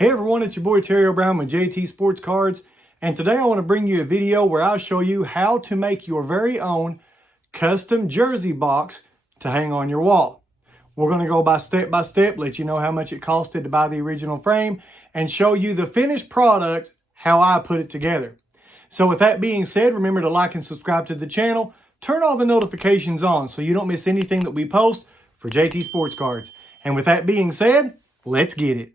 Hey everyone, it's your boy Terry Brown with JTSportsCards, and today I want to bring you a video where I'll show you how to make your very own custom jersey box to hang on your wall. We're going to go by step, let you know how much it costed to buy the original frame, and show you the finished product, how I put it together. So with that being said, remember to like and subscribe to the channel, turn all the notifications on so you don't miss anything that we post for JTSportsCards. And with that being said, let's get it.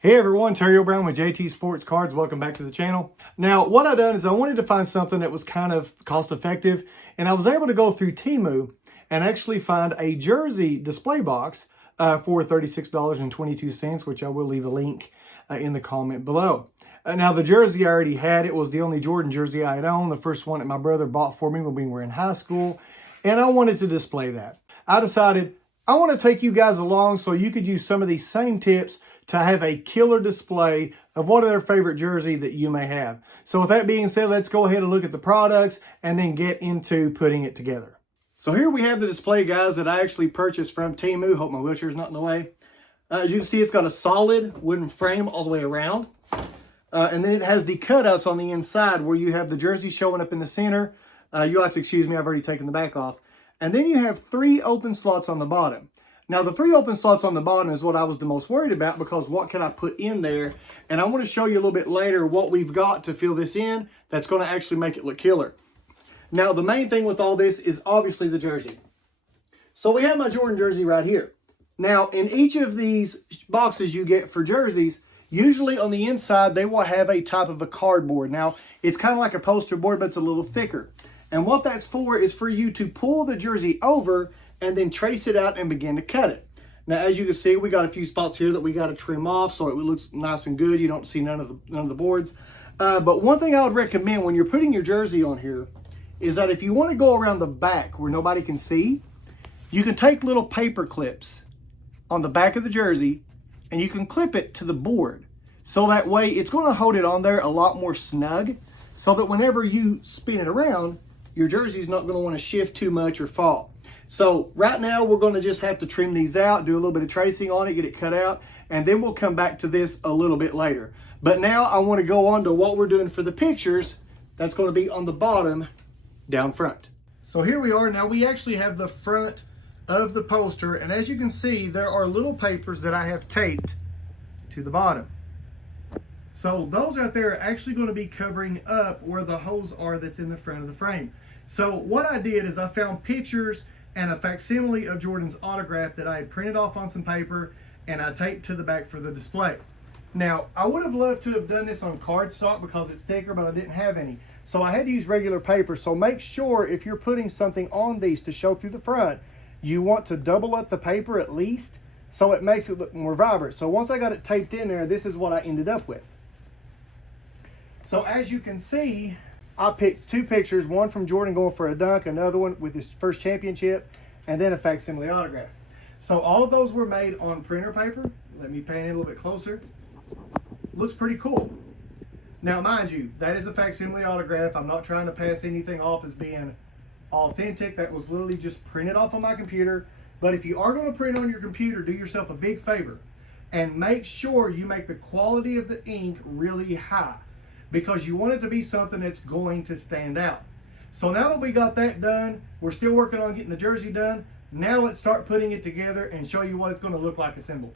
Hey everyone, Terry Brown with JTSportsCards. Welcome back to the channel. Now, what I done is I wanted to find something that was kind of cost effective, and I was able to go through Temu and actually find a jersey display box for $36.22, which I will leave a link in the comment below. Now, the jersey I already had. It was the only Jordan jersey I had owned, the first one that my brother bought for me when we were in high school, and I wanted to display that. I decided I want to take you guys along so you could use some of these same tips to have a killer display of what other favorite jersey that you may have. So with that being said, let's go ahead and look at the products and then get into putting it together. So here we have the display, guys, that I actually purchased from Temu. Hope my wheelchair's not in the way. As you can see, it's got a solid wooden frame all the way around. And then it has the cutouts on the inside where you have the jersey showing up in the center. You'll have to excuse me, I've already taken the back off. And then you have 3 open slots on the bottom. Now, the 3 open slots on the bottom is what I was the most worried about, because what can I put in there? And I want to show you a little bit later what we've got to fill this in that's going to actually make it look killer. Now, the main thing with all this is obviously the jersey. So we have my Jordan jersey right here. Now, in each of these boxes you get for jerseys, usually on the inside, they will have a type of a cardboard. Now, it's kind of like a poster board, but it's a little thicker. And what that's for is for you to pull the jersey over and then trace it out and begin to cut it. Now, as you can see, we got a few spots here that we got to trim off so it looks nice and good. You don't see none of the boards. But one thing I would recommend when you're putting your jersey on here is that if you want to go around the back where nobody can see, you can take little paper clips on the back of the jersey and you can clip it to the board. So that way it's going to hold it on there a lot more snug, so that whenever you spin it around, your jersey's not going to want to shift too much or fall. So right now we're going to just have to trim these out, do a little bit of tracing on it, get it cut out, and then we'll come back to this a little bit later. But now I want to go on to what we're doing for the pictures. That's going to be on the bottom down front. So here we are. Now we actually have the front of the poster, and as you can see, there are little papers that I have taped to the bottom. So those right there are actually going to be covering up where the holes are that's in the front of the frame. So what I did is I found pictures and a facsimile of Jordan's autograph that I had printed off on some paper and I taped to the back for the display. Now, I would have loved to have done this on cardstock because it's thicker, but I didn't have any. So I had to use regular paper. So make sure if you're putting something on these to show through the front, you want to double up the paper at least so it makes it look more vibrant. So once I got it taped in there, this is what I ended up with. So as you can see, I picked 2 pictures, one from Jordan going for a dunk, another one with his first championship, and then a facsimile autograph. So all of those were made on printer paper. Let me pan in a little bit closer. Looks pretty cool. Now, mind you, that is a facsimile autograph. I'm not trying to pass anything off as being authentic. That was literally just printed off on my computer. But if you are going to print on your computer, do yourself a big favor and make sure you make the quality of the ink really high, because you want it to be something that's going to stand out. So now that we got that done, we're still working on getting the jersey done. Now let's start putting it together and show you what it's going to look like assembled.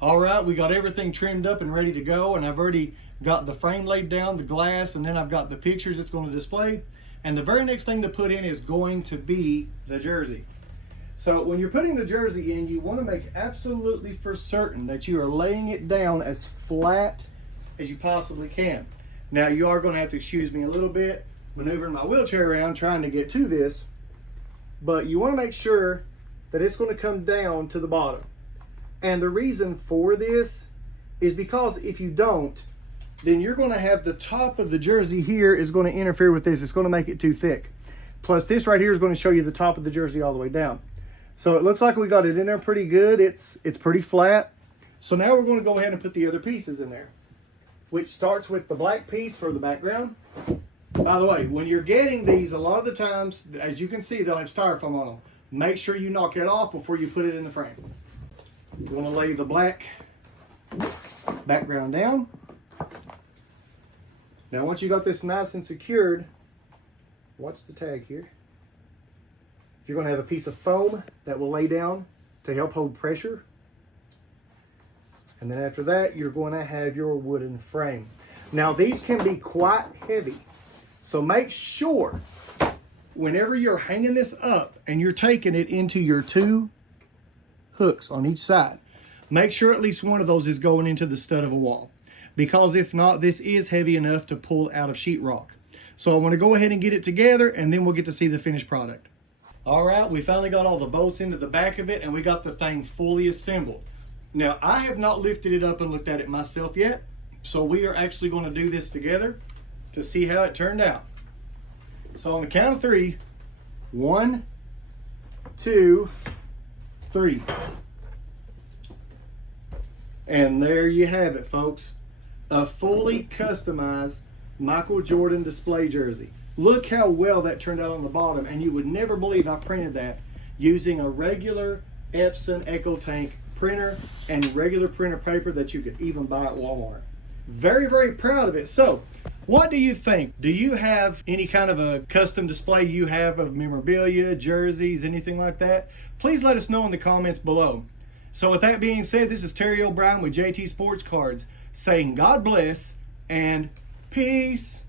All right, we got everything trimmed up and ready to go, and I've already got the frame laid down, the glass, and then I've got the pictures it's going to display. And the very next thing to put in is going to be the jersey. So when you're putting the jersey in, you want to make absolutely for certain that you are laying it down as flat as you possibly can. Now, you are going to have to excuse me a little bit maneuvering my wheelchair around trying to get to this, but you want to make sure that it's going to come down to the bottom. And the reason for this is because if you don't, then you're going to have the top of the jersey here is going to interfere with this. It's going to make it too thick. Plus this right here is going to show you the top of the jersey all the way down. So it looks like we got it in there pretty good. It's pretty flat. So now we're going to go ahead and put the other pieces in there, which starts with the black piece for the background. By the way, when you're getting these, a lot of the times, as you can see, they'll have styrofoam on them. Make sure you knock it off before you put it in the frame. You want to lay the black background down. Now once you got this nice and secured, watch the tag here. You're going to have a piece of foam that will lay down to help hold pressure. And then after that, you're going to have your wooden frame. Now these can be quite heavy. So make sure whenever you're hanging this up and you're taking it into your 2 hooks on each side, make sure at least one of those is going into the stud of a wall. Because if not, this is heavy enough to pull out of sheetrock. So I want to go ahead and get it together, and then we'll get to see the finished product. All right, we finally got all the bolts into the back of it, and we got the thing fully assembled. Now, I have not lifted it up and looked at it myself yet, so we are actually going to do this together to see how it turned out. So on the count of 3, 1, 2, 3. And there you have it, folks. A fully customized Michael Jordan display jersey. Look how well that turned out on the bottom, and you would never believe I printed that using a regular Epson EcoTank printer and regular printer paper that you could even buy at Walmart. Very, very proud of it. So, what do you think? Do you have any kind of a custom display you have of memorabilia, jerseys, anything like that? Please let us know in the comments below. So with that being said, this is Terry O'Brien with JT Sports Cards saying God bless and peace.